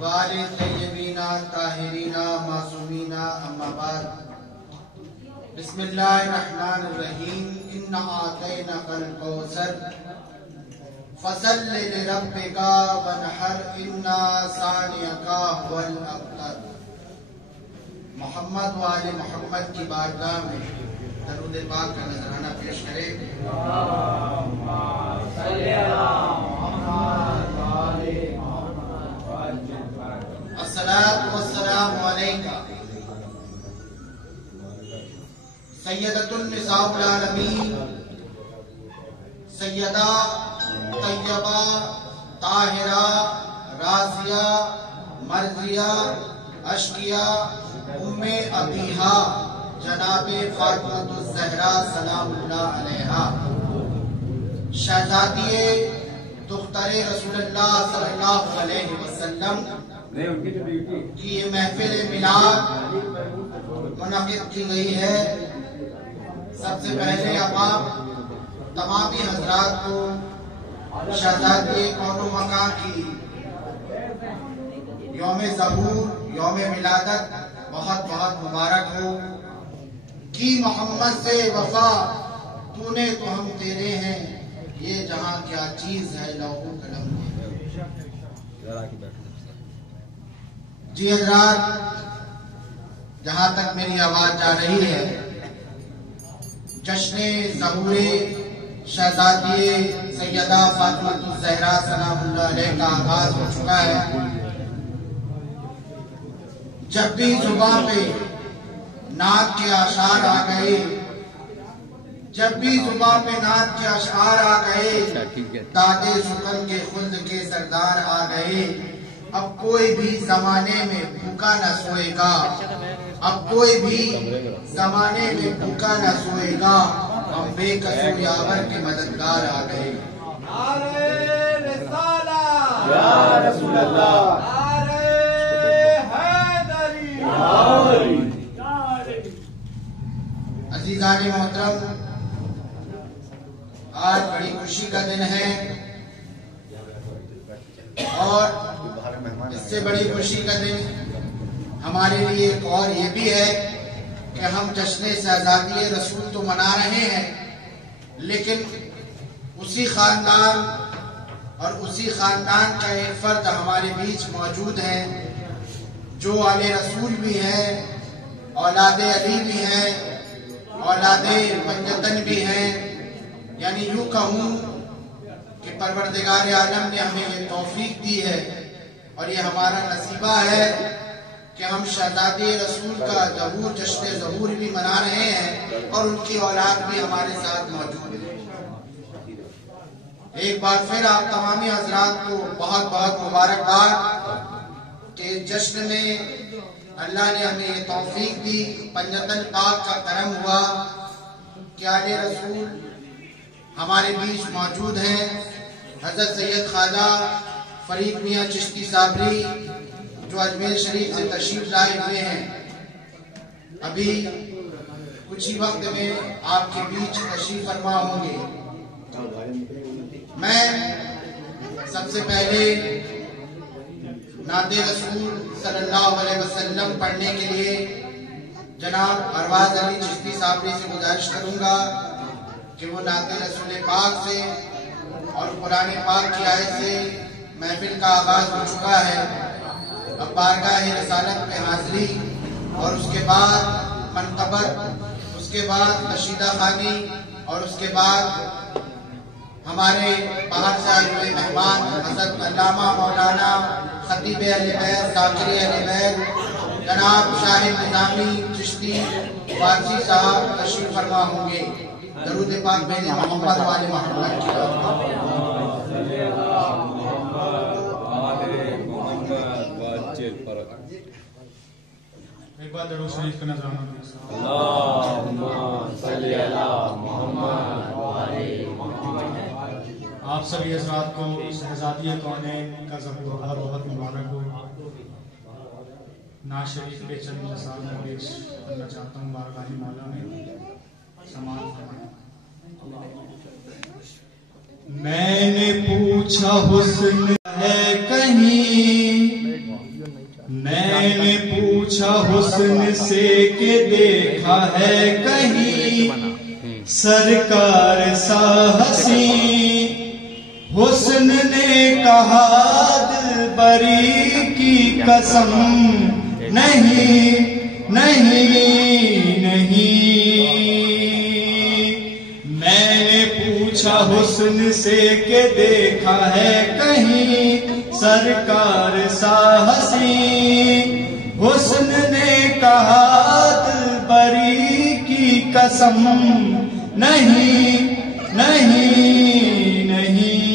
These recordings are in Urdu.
وآل طیبین طاہرین معصومین اما بعد بسم اللہ الرحمن الرحیم انا اعطیناک الکوثر فصل لربک وانحر انا شانئک هو الابتر۔ محمد و آل محمد کی بارگاہ میں درود پاک کا نذرانہ پیش کریں۔ اللہم صلی علی محمد و آل محمد۔ الصلاۃ والسلام علیکہ سیدۃ النساء العالمین، سیدہ طیبہ طاہرہ راضیہ مرضیہ اشقیہ ام ابیہا جناب فاطمۃ الزہرا سلام اللہ علیہا، شہزادی دختر رسول اللہ صلی اللہ علیہ وسلم کی یہ محفل میلاد منعقد کی گئی ہے۔ سب سے پہلے آپ تمامی حضرات کو شہزادی کون و مکان کی یوم ظہور یوم ولادت بہت بہت مبارک ہو۔ کی محمد سے وفا تو نے تو ہم تیرے ہیں، یہ جہاں کیا چیز ہے لوح و قلم میں۔ جی حضرات، جہاں تک میری آواز جا رہی ہے، جشن ظہور شہزادی سیدہ فاطمۃ الزہرا سلام اللہ علیہ کا آغاز ہو چکا ہے۔ جب بھی زبان پہ نعت کے اشعار آ گئے، جب بھی زبان پہ نعت کے اشعار آ گئے، دادے سخن کے خلد کے سردار آ گئے۔ اب کوئی بھی زمانے میں بھوکا نہ سوئے گا، اب کوئی بھی زمانے میں بھوکا نہ سوئے گا، ہم بے قصور یاور کے مددگار آ گئے۔ نعرہ رسالت یا رسول اللہ، عزیزان محترم، آج بڑی خوشی کا دن ہے، اور اس سے بڑی خوشی کا دن ہمارے لیے ایک اور یہ بھی ہے کہ ہم جشن شہزادی رسول تو منا رہے ہیں، لیکن اسی خاندان اور اسی خاندان کا ایک فرد ہمارے بیچ موجود ہے جو آل رسول بھی ہے، اولاد علی بھی ہے، اولاد پنجتن بھی ہیں۔ یعنی یوں کہوں کہ پروردگار عالم نے ہمیں یہ توفیق دی ہے اور یہ ہمارا نصیبہ ہے کہ ہم شہزادی رسول کا ظہور جشن ظہور بھی منا رہے ہیں اور ان کی اولاد بھی ہمارے ساتھ موجود ہے۔ ایک بار پھر آپ تمامی حضرات کو بہت بہت مبارکباد کہ جشن میں اللہ نے ہمیں یہ توفیق دی، پنجتن پاک کا کرم ہوا کہ آل رسول ہمارے بیچ موجود ہیں۔ حضرت سید خواجہ فرید میاں چشتی صابری جو اجمیر شریف سے تشریف لائے ہوئے ہیں، ابھی کچھ ہی وقت میں آپ کے بیچ تشریف فرما ہوں گے۔ میں سب سے پہلے نعت رسول صلی اللہ علیہ وسلم پڑھنے کے لیے جناب ارواز علی چشتی صابری سے گزارش کروں گا کہ وہ نعت رسول پاک سے اور قرآن پاک کی آیت سے محفل کا آغاز ہو چکا ہے۔ اب بارگاہ رسالت میں حاضری اور اس کے بعد منقبت، اس کے بعد نشیدہ خوانی اور اس کے بعد ہمارے باہر سے آئے ہوئے مہمان حضرت علامہ مولانا خطیب اہل بیت ذاکر اہل بیت جناب شاہد نظامی چشتی واجی صاحب تشریف فرما ہوں گے۔ درود پاک بھیجیں محمد و آل محمد کی ایک بار درود شریف کا نظرانہ۔ اللہم صلی علی محمد و آل محمد۔ آپ سبھی حضرات کو شہزادی کونین کا ظہور بہت بہت مبارک ہو۔ نعت شریف پہ چند لسان میں پیش کرنا چاہتا ہوں، بارگاہ مولا میں سماعت فرمائیں۔ میں نے پوچھا حسن ہے کہیں میں نے پوچھا حسن سے کہ دیکھا ہے کہیں سرکار سا حسین، حسن نے کہا دلبری کی قسم نہیں نہیں نہیں۔ میں نے پوچھا حسن سے کہ دیکھا ہے کہیں سرکار سا حسین، حسن نے کہا دلبری کی قسم نہیں نہیں نہیں۔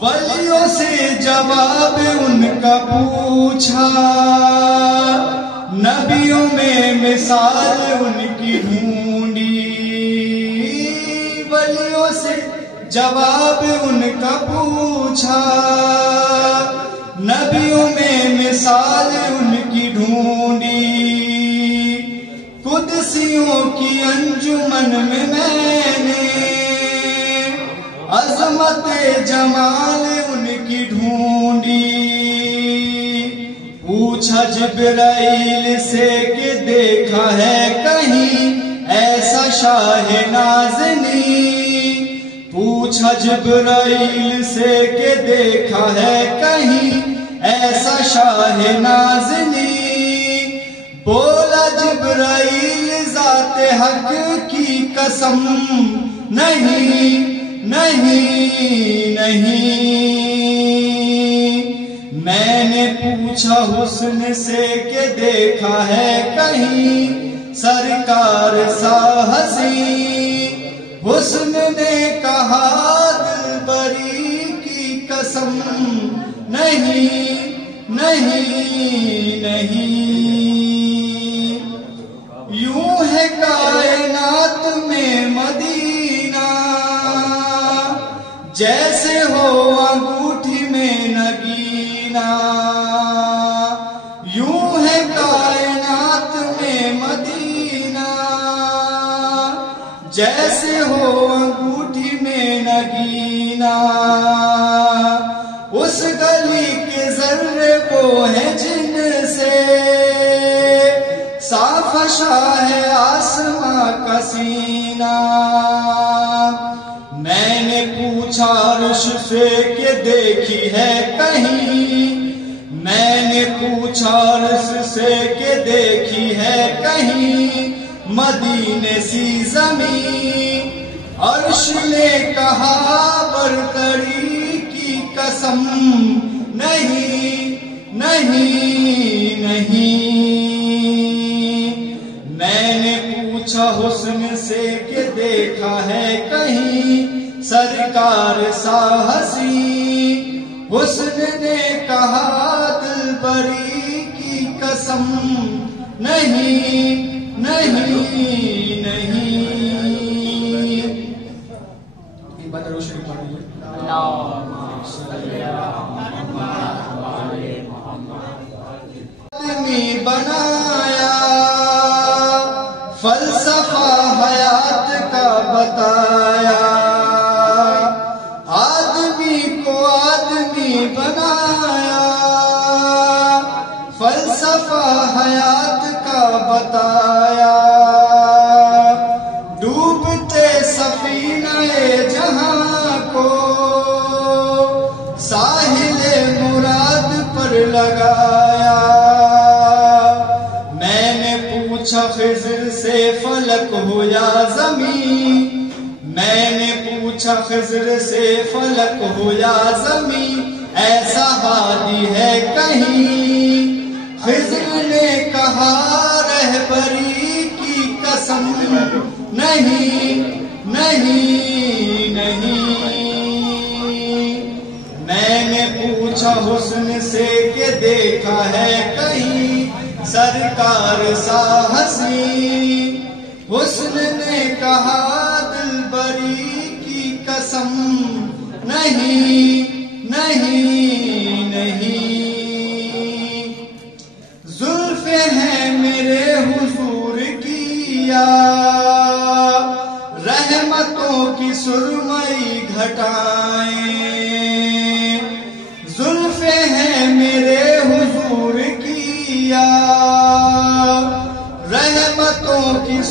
ولیوں سے جواب ان کا پوچھا، نبیوں میں مثال ان کی ڈھونڈی، ولیوں سے جواب ان کا پوچھا، نبیوں میں مثال ان کی ڈھونڈی، قدسیوں کی انجمن میں نے عظمت جمال ان کی ڈھونڈی، پوچھا جبرائیل سے کہ دیکھا ہے کہیں ایسا شاہ نازنین، پوچھا جبرائیل سے کہ دیکھا ہے کہیں ایسا شاہ نازنین، بولا جبرائیل ذات حق کی قسم نہیں نہیں نہیں۔ میں نے پوچھا حسن سے کہ دیکھا ہے کہیں سرکار سا حسین، حسن نے کہا دلبری کی قسم نہیں نہیں نہیں۔ یوں ہے کائنات میں مدینہ جیسے ہو انگوٹھی میں نگینا، یوں ہے کائنات میں مدینہ جیسے ہو انگوٹھی میں نگینا، اس گلی کے ذرے وہ ہے جن سے صاف ہے آسماں کا سینہ۔ میں نے پوچھا عرش سے کہ دیکھی ہے کہیں، میں نے پوچھا عرش سے کہ دیکھی ہے کہیں مدینے سی زمین، عرش نے کہا برتری کی قسم نہیں نہیں نہیں۔ میں نے پوچھا حسن سے کہ دیکھا ہے کہیں سرکار سا حسین، حسن نے کہا دلبری کی قسم نہیں نہیں نہیں۔ ایک بات درود شریف پڑھ لیجیے۔ آدمی بنایا فلسفہ حیات کا بتایا، آدمی کو آدمی بنایا فلسفہ حیات کا بتایا، ڈوبتے سفینہ جہاں کو ساحل مراد پر لگایا۔ میں نے پوچھا خضر سے فلک ہو یا زمین، میں نے پوچھا خضر سے فلک ہو یا زمین، ایسا ہادی ہے کہیں، خضر نے کہا رہبری کی قسم نہیں نہیں نہیں۔ میں نے پوچھا حسن سے کہ دیکھا ہے کہیں سرکار سا حسین، حسن نے کہا دلبری کی قسم نہیں نہیں نہیں۔ زلفیں ہیں میرے حضور کی یا رحمتوں کی سرمئی گھٹائیں، زلفیں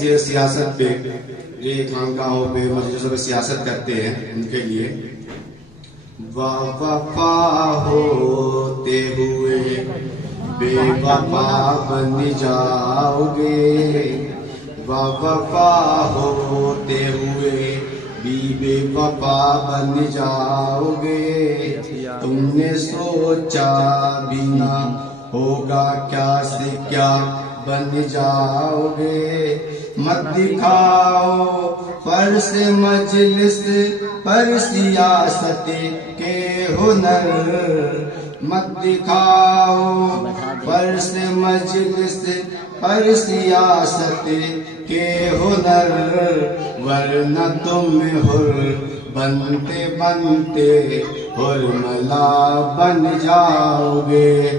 لیے سیاست پہ یہ خانقاہوں پہ مجلسوں پہ سیاست کرتے ہیں ان کے لیے وفا ہوتے ہوئے بے وفا بن جاؤ گے وفا ہوتے ہوئے بے وفا بن جاؤ گے تم نے سوچا بھی نہ ہوگا کیا سے کیا بن جاؤ گے مت دکھاؤ فرش مجلس پر سیاست کے ہنر مت دکھاؤ فرش مجلس پر سیاست کے ہنر ورنہ تم حر بنتے بنتے حرملا بن جاؤ گے.